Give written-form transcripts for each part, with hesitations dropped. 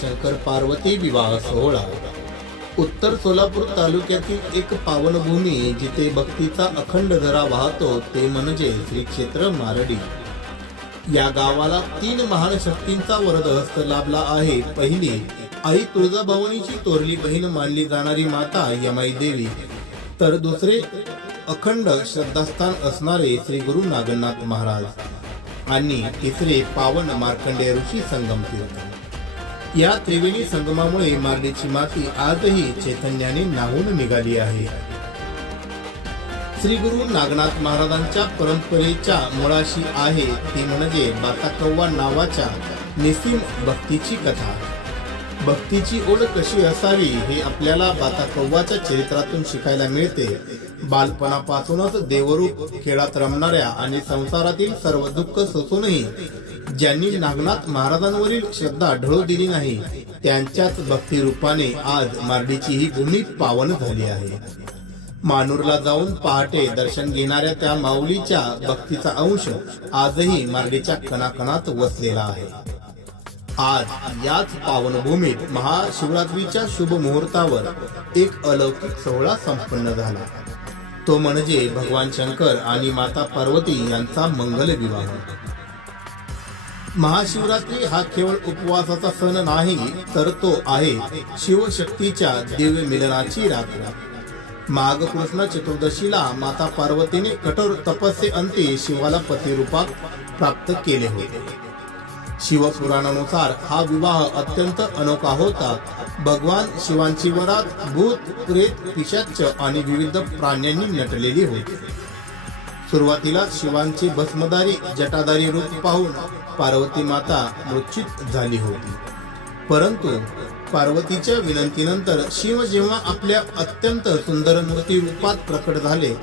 शंकर पार्वती विवाह सोहळा. उत्तर सोलापूर तालुक्यातील एक पावनभूमी जिथे भक्तीचा अखंड झरा वाहतो ते म्हणजे श्री क्षेत्र मारडी. या गावाला 3 महान शक्तींचा वरदहस्त लाभला आहे. पहिली आई तुळजाभवानीची थोरली बहीण मानली जाणारी माता यमाई देवी, तर दुसरे अखंड श्रद्धास्थान असणारे श्री गुरु नागनाथ महाराज आणि तिसरे पावन मार्कंडेय ऋषी संगम तीर्थ. या त्रिवेणी संगमामुळे मारडीची माती आजही चैतन्याने न्हावून निघाली आहे. श्री गुरु नागनाथ महाराजांच्या परंपरेच्या मुळाशी आहे ती म्हणजे बाताकव्वा नावाच्या निसीम भक्तीची कथा. भक्तीची ओढ कशी असावी हे आपल्याला बाताकव्वाच्या चरित्रातून शिकायला मिळते. बालपणापासूनच देवरूप खेळात रमणाऱ्या आणि संसारातील सर्व दुःख सोसूनही ज्यांनी नागनाथ महाराजांवरील श्रद्धा ढळू दिली नाही त्यांच्याच भक्ती रूपाने आज मारडीची ही भूमी पावन झाली आहे. मानूरला जाऊन पहाटे दर्शन घेणाऱ्या त्या माऊलीच्या भक्तीचा अंश आजही मारडीच्या कणाकणात वसलेला आहे. आज याच पावनभूमीत महाशिवरात्रीच्या शुभ मुहूर्तावर एक अलौकिक सोहळा संपन्न झाला. तो म्हणजे भगवान शंकर आणि माता पार्वती यांचा मंगल विवाह. महाशिवरात्री हा केवळ उपवासाचा सण नाही, तर तो आहे शिवशक्तीच्या दिव्य मिलनाची रात्र. माघ कृष्ण चतुर्दशीला माता पार्वतीने कठोर तपस्येअंती शिवाला पती रूपात प्राप्त केले होते. शिवपुराणानुसार हा विवाह अत्यंत अनोखा होता. भगवान शिवांची वरात भूत, प्रेत, पिशाच आणि विविध प्राण्यांनी नटलेली होती. सुरुवातीला शिवांचे भस्मधारी जटाधारी रूप पाहून पार्वती माता मूर्छित झाली होती. परंतु पार्वतीच्या विनंतीनंतर शिव जेव्हा आपल्या अत्यंत सुंदर मूर्ती रूपात प्रकट झाले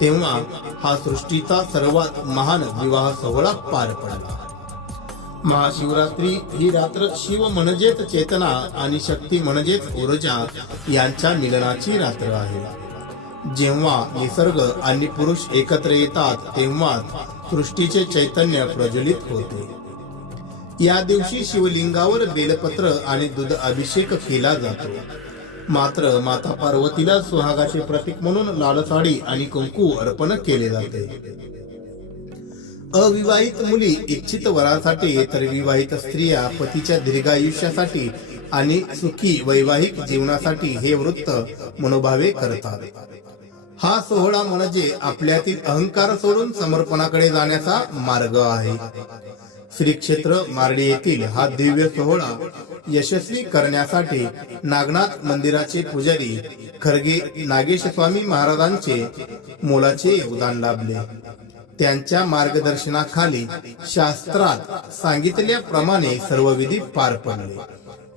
तेव्हा हा सृष्टीचा सर्वात महान विवाह सोहळा पार पडला. महाशिवरात्री ही रात्र शिव म्हणजेच चेतना आणि शक्ती म्हणजेच ऊर्जा यांच्या मिलनाची रात्र आहे. जेव्हा निसर्ग आणि पुरुष एकत्र येतात तेव्हा सृष्टीचे चैतन्य प्रज्वलित होते. या दिवशी शिवलिंगावर बेलपत्र आणि दूध अभिषेक केला जातो. मात्र माता पार्वतीला सुहागाचे प्रतीक म्हणून लाल साडी आणि कुंकू अर्पण केले जाते. अविवाहित मुली इच्छित वरासाठी तर विवाहित स्त्रिया पतीच्या दीर्घायुष्यासाठी आणि सुखी वैवाहिक जीवनासाठी हे व्रत मनोभावे करतात. हा सोहळा म्हणजे आपल्यातील अहंकार सोडून समर्पणाकडे जाण्याचा मार्ग आहे. श्री क्षेत्र मारडी येथील हा दिव्य सोहळा यशस्वी करण्यासाठी नागनाथ मंदिराचे पुजारी खरगे नागेश स्वामी महाराजांचे मोलाचे योगदान लाभले. त्यांच्या मार्गदर्शनाखाली शास्त्रात सांगितल्याप्रमाणे सर्व विधी पार पडले.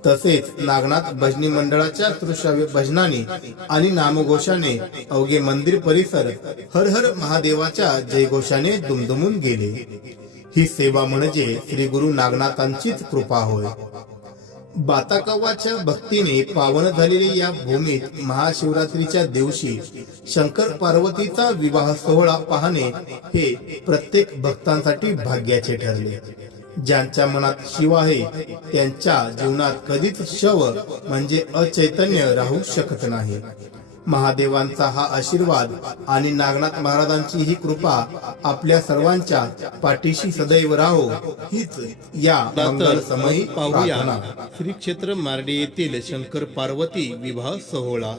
तसेच नागनाथ भजनी मंडळाच्या श्रुश्राव्य भजनाने आणि नामघोषाने अवघे मंदिर परिसर हर हर महादेवाच्या जयघोषाने दुमदुमून गेले. ही सेवा म्हणजे श्री गुरु नागनाथांचीच कृपा होय. बाताकव्वाच्या भक्तीने पावन झालेली या भूमीत महाशिवरात्रीच्या दिवशी शंकर पार्वतीचा विवाह सोहळा पाहणे हे प्रत्येक भक्तांसाठी भाग्याचे ठरले. ज्यांच्या मनात शिव आहे त्यांच्या जीवनात कधीच शव म्हणजे अचैतन्य राहू शकत नाही. महादेवांचा हा आशीर्वाद आणि नागनाथ महाराजांची ही कृपा आपल्या सर्वांच्या पाठीशी सदैव राहो हीच या मंगल समयी पाहूया श्री क्षेत्र मारडी येथील शंकर पार्वती विवाह सोहळा.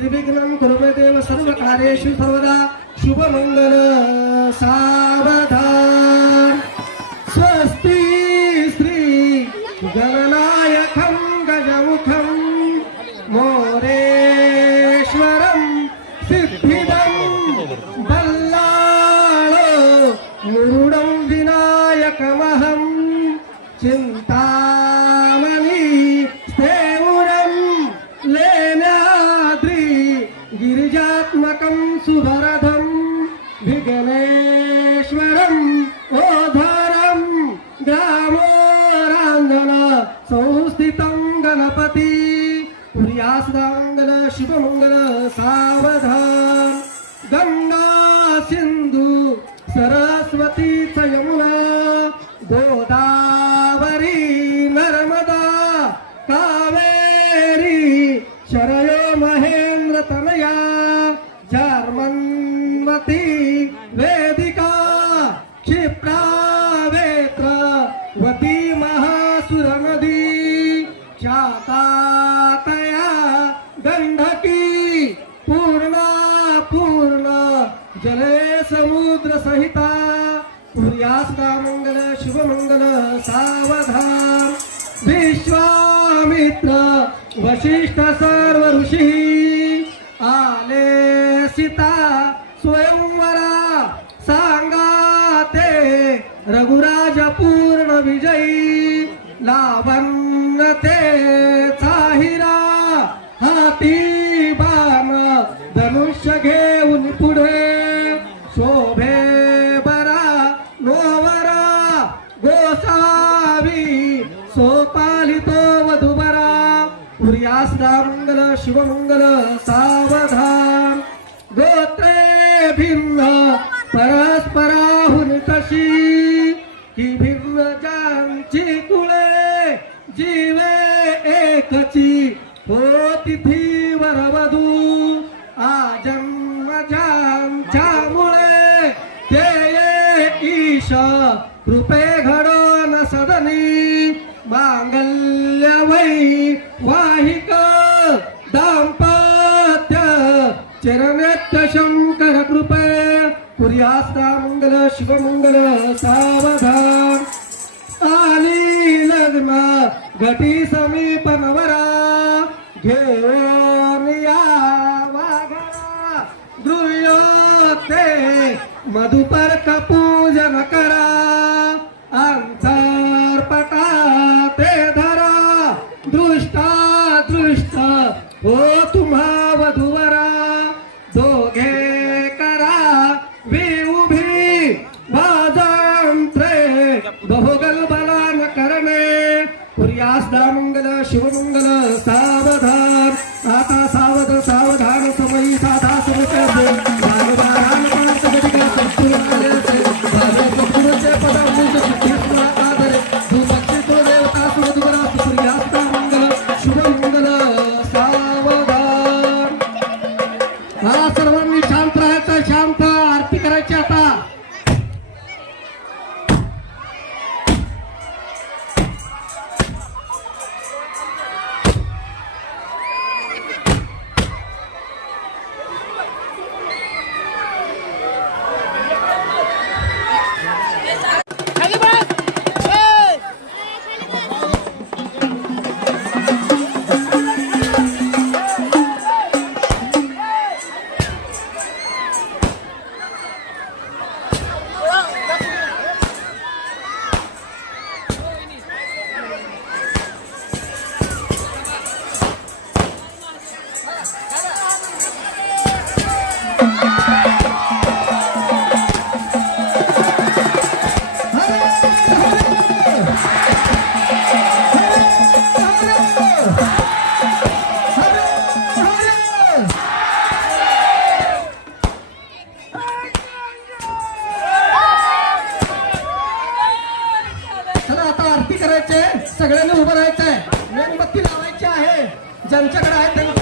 निर्विघ्नं कुरु मे देव सर्वकार्येषु सर्वदा शुभमंगल सावधान स्वस्ति श्री गणनायकं गजमुखं मोरेश्वरं सिद्धिदं बल्लाळो मुरुडं विनायकमहं चिन्तामणि स्थेउरं लेण्याद्रि गिरिजात्मकं सुभरधं विघ्नेश्वरम् ओधारं ग्रामोरांगण संस्थितं गणपति पुर्यासदांगल शुभमंगल सावधान गंगा सिंधु सरस्वती च यमुना गोदावरी नर्मदा कावेरी शरयो महेंद्र तनया जर्मन्वती वेदिका क्षिप्रा वेत्र वती महासुर नदी चातातया गंडकी पूर्णा पूर्ण जले समुद्र सहिता पुर्यासदा मंगल शुभमंगल सावधान विश्वामित्र वशिष्ठ सर्व ऋषी आले सीता स्वयंवरा सांगाते रघुराज पूर्ण विजयी लावण्य ते चाहिरा हाती बाण धनुष्य घेऊन पुढे शोभे बरा नोवरा गोसावी सोपालितो वधुबरा पुर्यासदा मंगल शुभमंगल सावधान गोत्रे भिन्न परस्पराहुन तशी ही भिन्न ज्यांची कुळे जीवे एकची हो तिथी वरवधू आजन्म ज्यांच्यामुळे ते ईश कृपे घडो न सदनी मांगल्य वै वाहिक दाम्पत्य चिरनेत्य शंकर कृपे पुर्यासदा मंगल शुभमंगल सावधान आली लग्न घटी समीप नवरा घेऊन या वाघरा गृह्योते मधुपर्क पूजन करा अंतरपटा ते धरा दृष्टा दृष्ट हो तुम्हा वधुवरा दोघे करा विउभी वाजंत्रे बहुगल बलान करणे पुर्यासदा मंगल शुभमंगल सावधान आता सावध सावधान समयी साधा समकर्दे भागवान पांच गदिका सत्पुरालेसे भावे सत्पुरुषे पदामुज सिद्धीस्वा आदरे भूपक्षितो देवता सुमधुवरा पुर्यासदा मंगल शुभमंगल सावधान हा सर्वांनी शांत राहायचं शांत आरती करायची आता सगळ्यांनी उभं राहायचंय मेणबत्ती लावायची आहे ज्यांच्याकडे आहे त्यांनी